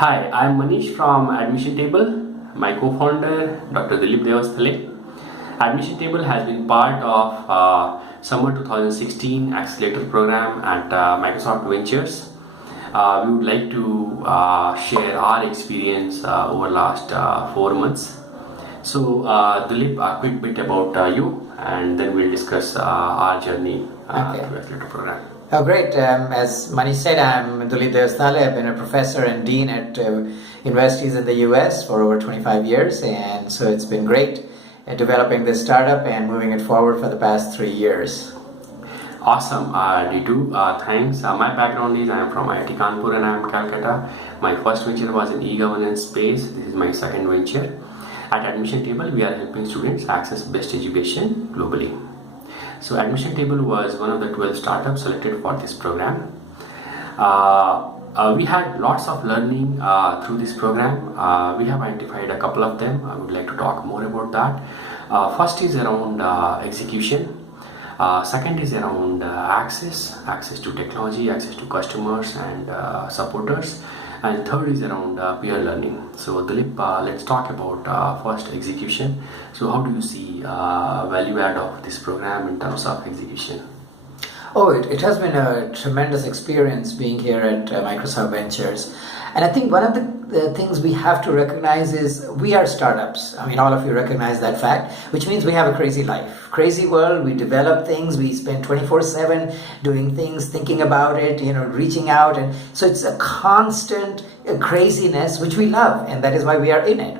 Hi, I'm Manish from Admission Table. My co-founder, Dr. Duleep Admission Table has been part of summer 2016 accelerator program at Microsoft Ventures. We would like to share our experience over last 4 months. So, Duleep, a quick bit about you, and then we'll discuss our journey through accelerator program. Oh, great. As Manish said, I'm Duleep I've been a professor and dean at universities in the US for over 25 years. And so it's been great developing this startup and moving it forward for the past 3 years. Awesome, D2. Thanks. My background is I am from IIT Kanpur and I am Calcutta. My first venture was in e-governance space. This is my second venture. At Admission Table, we are helping students access best education globally. So Admission Table was one of the 12 startups selected for this program. We had lots of learning through this program. We have identified a couple of them. I would like to talk more about that. First is around execution. Second is around access to technology, access to customers and supporters. And third is around peer learning. So Duleep, let's talk about first execution. So how do you see value add of this program in terms of execution? Oh, it has been a tremendous experience being here at Microsoft Ventures. And I think one of the things we have to recognize is we are startups. I mean, all of you recognize that fact, which means we have a crazy life, crazy world. We develop things, we spend 24/7 doing things, thinking about it, reaching out. And so it's a constant craziness, which we love. And that is why we are in it.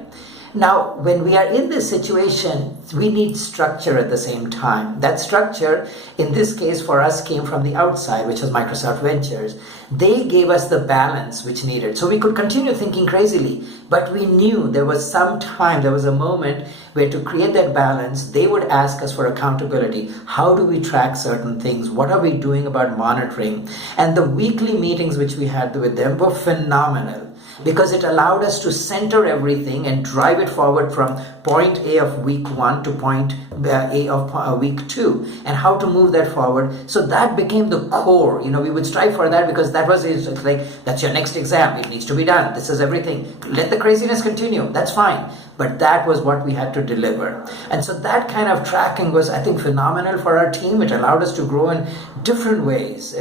Now, when we are in this situation, we need structure at the same time. That structure, in this case for us, came from the outside, which was Microsoft Ventures. They gave us the balance which needed. So we could continue thinking crazily, but we knew there was some time, there was a moment where to create that balance, they would ask us for accountability. How do we track certain things? What are we doing about monitoring? And the weekly meetings which we had with them were phenomenal, because it allowed us to center everything and drive it forward from point A of week 1 to point A of week 2, and how to move that forward. So that became the core. We would strive for that, because that was it's like, that's your next exam. It needs to be done. This is everything. Let the craziness continue. That's fine. But that was what we had to deliver. And so that kind of tracking was, I think, phenomenal for our team. It allowed us to grow in different ways,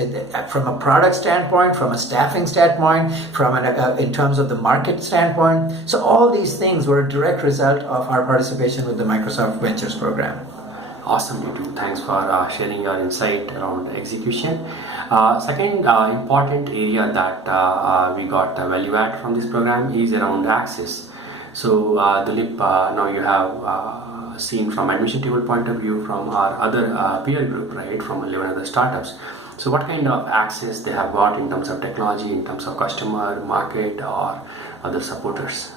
from a product standpoint, from a staffing standpoint, in terms of the market standpoint. So all these things were a direct result of our participation with the Microsoft Ventures program. Awesome, you Thanks for sharing your insight around execution. Second important area that we got value add from this program is around access. So Duleep, now you have seen from Admission Table point of view from our other peer group, right, from 11 other startups. So what kind of access they have got in terms of technology, in terms of customer, market, or other supporters?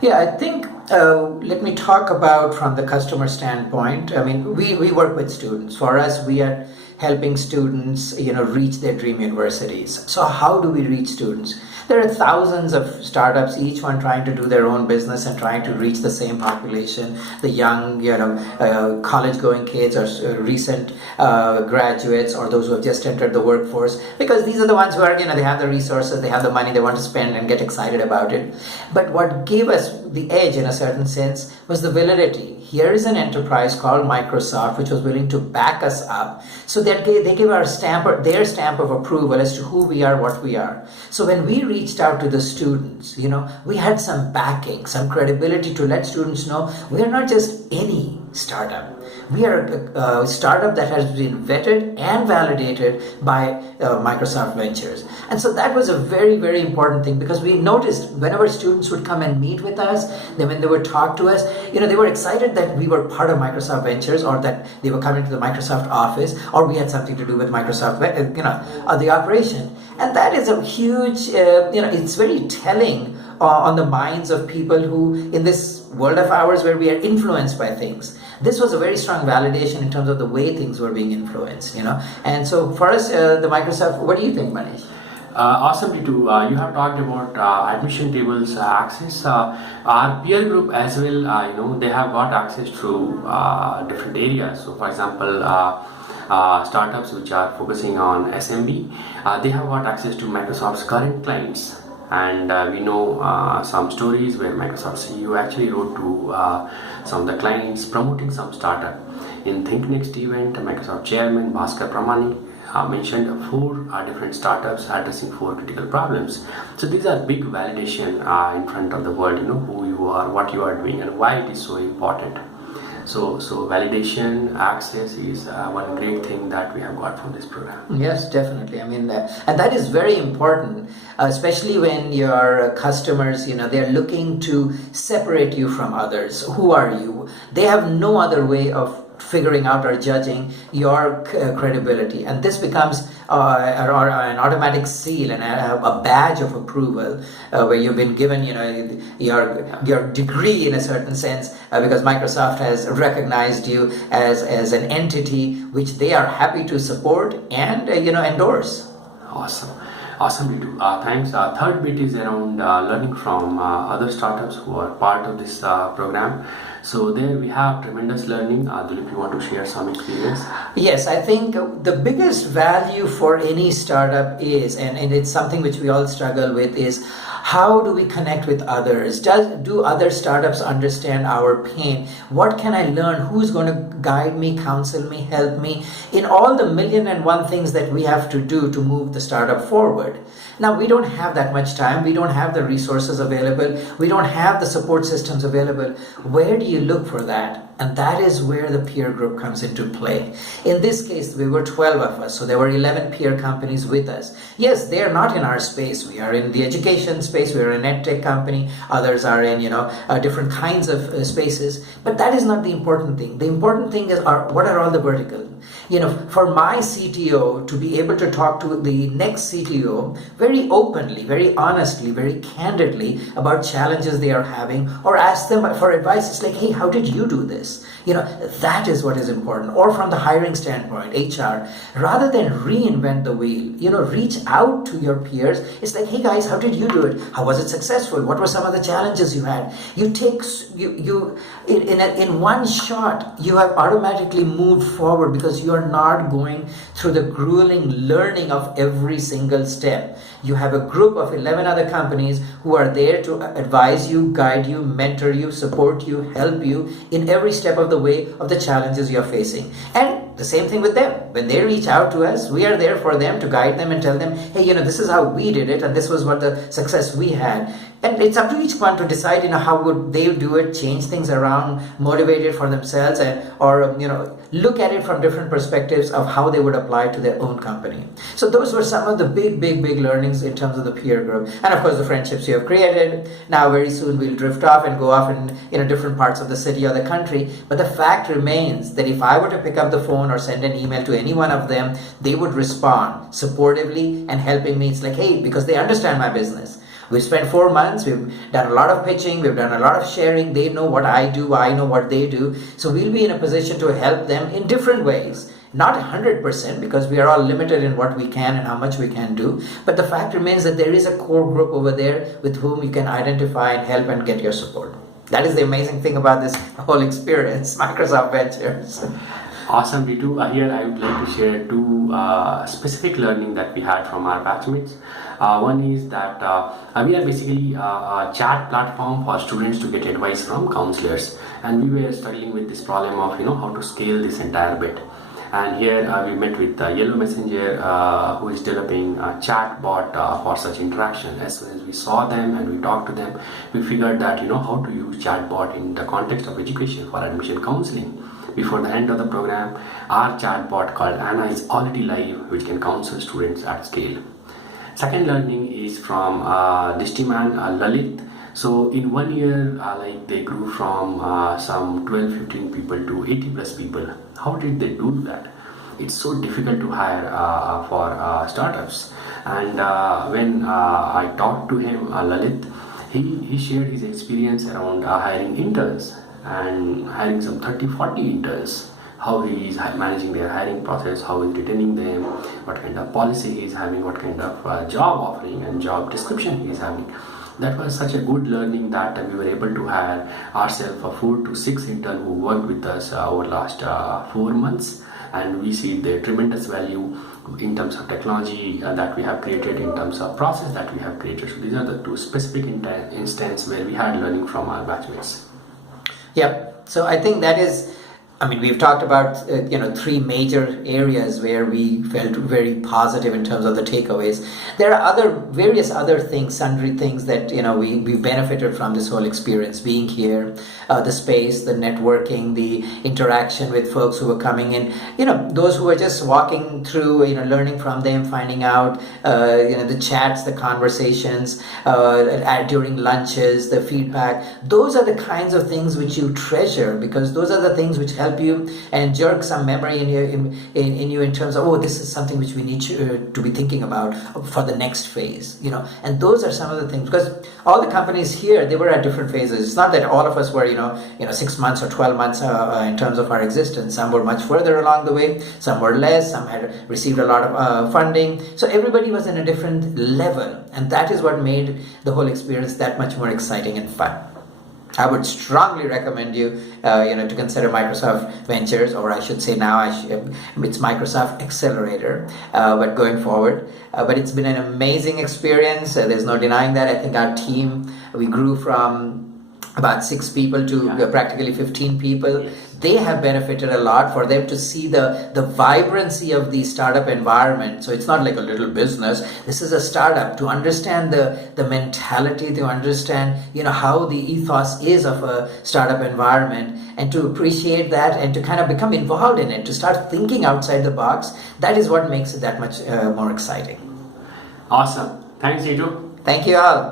Yeah, I think let me talk about from the customer standpoint. I mean, we work with students. For us, we are helping students, reach their dream universities. So how do we reach students? There are thousands of startups, each one trying to do their own business and trying to reach the same population, the young, college-going kids, or recent graduates, or those who have just entered the workforce, because these are the ones who are, they have the resources, they have the money, they want to spend and get excited about it. But what gave us the edge in a certain sense was the validity. Here is an enterprise called Microsoft, which was willing to back us up. So that they gave their stamp of approval as to who we are, what we are. So when we reached out to the students, we had some backing, some credibility to let students know we are not just any startup. We are a startup that has been vetted and validated by Microsoft Ventures. And so that was a very, very important thing, because we noticed whenever students would come and meet with us, then when they would talk to us, they were excited that we were part of Microsoft Ventures, or that they were coming to the Microsoft office, or we had something to do with Microsoft, the operation. And that is a huge, it's very telling on the minds of people who, in this world of ours where we are influenced by things, this was a very strong validation in terms of the way things were being influenced, And so for us, the Microsoft, what do you think, Manish? Awesome, Ritu. You have talked about Admission Table's access. Our peer group as well, they have got access through different areas. So, for example, startups which are focusing on SMB, they have got access to Microsoft's current clients. And we know some stories where Microsoft CEO actually wrote to some of the clients promoting some startup. In Think Next event, Microsoft chairman Bhaskar Pramani mentioned four different startups addressing four critical problems. So these are big validation in front of the world, who you are, what you are doing, and why it is so important. So validation, access is one great thing that we have got from this program. Yes, definitely. I mean, and that is very important, especially when your customers, they're looking to separate you from others. Who are you? They have no other way of figuring out or judging your credibility, and this becomes an automatic seal and a badge of approval, where you've been given your degree in a certain sense, because Microsoft has recognized you as an entity which they are happy to support and endorse. Awesome, Ritu. Thanks. Third bit is around learning from other startups who are part of this program. So there we have tremendous learning. Duleep, you want to share some experience? Yes, I think the biggest value for any startup is, and it's something which we all struggle with, is how do we connect with others? Do other startups understand our pain? What can I learn? Who's going to guide me, counsel me, help me in all the million and one things that we have to do to move the startup forward? Now, we don't have that much time. We don't have the resources available. We don't have the support systems available. Where do you look for that? And that is where the peer group comes into play. In this case, we were 12 of us, so there were 11 peer companies with us. Yes, they are not in our space. We are in the education space. We are an edtech company. Others are in, different kinds of spaces. But that is not the important thing. The important thing is what are all the vertical? For my CTO to be able to talk to the next CTO very openly, very honestly, very candidly about challenges they are having, or ask them for advice. It's like, hey, how did you do this? That is what is important. Or from the hiring standpoint, HR, rather than reinvent the wheel, reach out to your peers. It's like, hey guys, how did you do it? How was it successful? What were some of the challenges you had? In one shot, you have automatically moved forward because you are not going through the grueling learning of every single step. You have a group of 11 other companies who are there to advise you, guide you, mentor you, support you, help you in every step of the way of the challenges you're facing. And the same thing with them. When they reach out to us, we are there for them to guide them and tell them, hey, this is how we did it and this was what the success we had. And it's up to each one to decide, how would they do it, change things around, motivate it for themselves, or look at it from different perspectives of how they would apply to their own company. So those were some of the big learnings in terms of the peer group. And of course, the friendships you have created. Now, very soon we'll drift off and go off in different parts of the city or the country. But the fact remains that if I were to pick up the phone or send an email to any one of them, they would respond supportively and helping me. It's like, hey, because they understand my business. We've spent 4 months, we've done a lot of pitching, we've done a lot of sharing. They know what I do, I know what they do. So we'll be in a position to help them in different ways. Not 100% because we are all limited in what we can and how much we can do. But the fact remains that there is a core group over there with whom you can identify and help and get your support. That is the amazing thing about this whole experience, Microsoft Ventures. Awesome, Ritu. Here I would like to share two specific learning that we had from our batchmates. One is that we are basically a chat platform for students to get advice from counselors, and we were struggling with this problem of how to scale this entire bit. And here we met with Yellow Messenger, who is developing a chat bot for such interaction. As soon as we saw them and we talked to them, we figured that how to use chatbot in the context of education for admission counseling. Before the end of the program, our chatbot called Anna is already live, which can counsel students at scale. Second learning is from this team and Lalit. So in 1 year, they grew from some 12-15 people to 80 plus people. How did they do that? It's so difficult to hire for startups. And when I talked to him, Lalit, he shared his experience around hiring interns and hiring some 30-40 interns, how he is managing their hiring process, how he is retaining them, what kind of policy he is having, what kind of job offering and job description he is having. That was such a good learning that we were able to hire ourselves 4 to 6 interns who worked with us over last 4 months, and we see the tremendous value in terms of technology that we have created, in terms of process that we have created. So these are the two specific instances where we had learning from our batchmates. Yep. So I think that is, I mean, we've talked about three major areas where we felt very positive in terms of the takeaways. There are various other things, sundry things that we benefited from this whole experience being here, the space, the networking, the interaction with folks who were coming in, those who were just walking through, learning from them, finding out, the chats, the conversations during lunches, the feedback. Those are the kinds of things which you treasure, because those are the things which help you and jerk some memory in you in terms of, oh, this is something which we need to be thinking about for the next phase, and those are some of the things, because all the companies here, they were at different phases. It's not that all of us were 6 months or 12 months in terms of our existence. Some were much further along the way, some were less, some had received a lot of funding, so everybody was in a different level, and that is what made the whole experience that much more exciting and fun. I would strongly recommend you, to consider Microsoft Ventures, or I should say now, it's Microsoft Accelerator, but going forward. But it's been an amazing experience. There's no denying that. I think our team, we grew from about 6 people to practically 15 people. Yes. They have benefited a lot, for them to see the vibrancy of the startup environment. So it's not like a little business. This is a startup. To understand the mentality, to understand how the ethos is of a startup environment, and to appreciate that and to kind of become involved in it, to start thinking outside the box. That is what makes it that much more exciting. Awesome. Thanks, Jitu. Thank you all.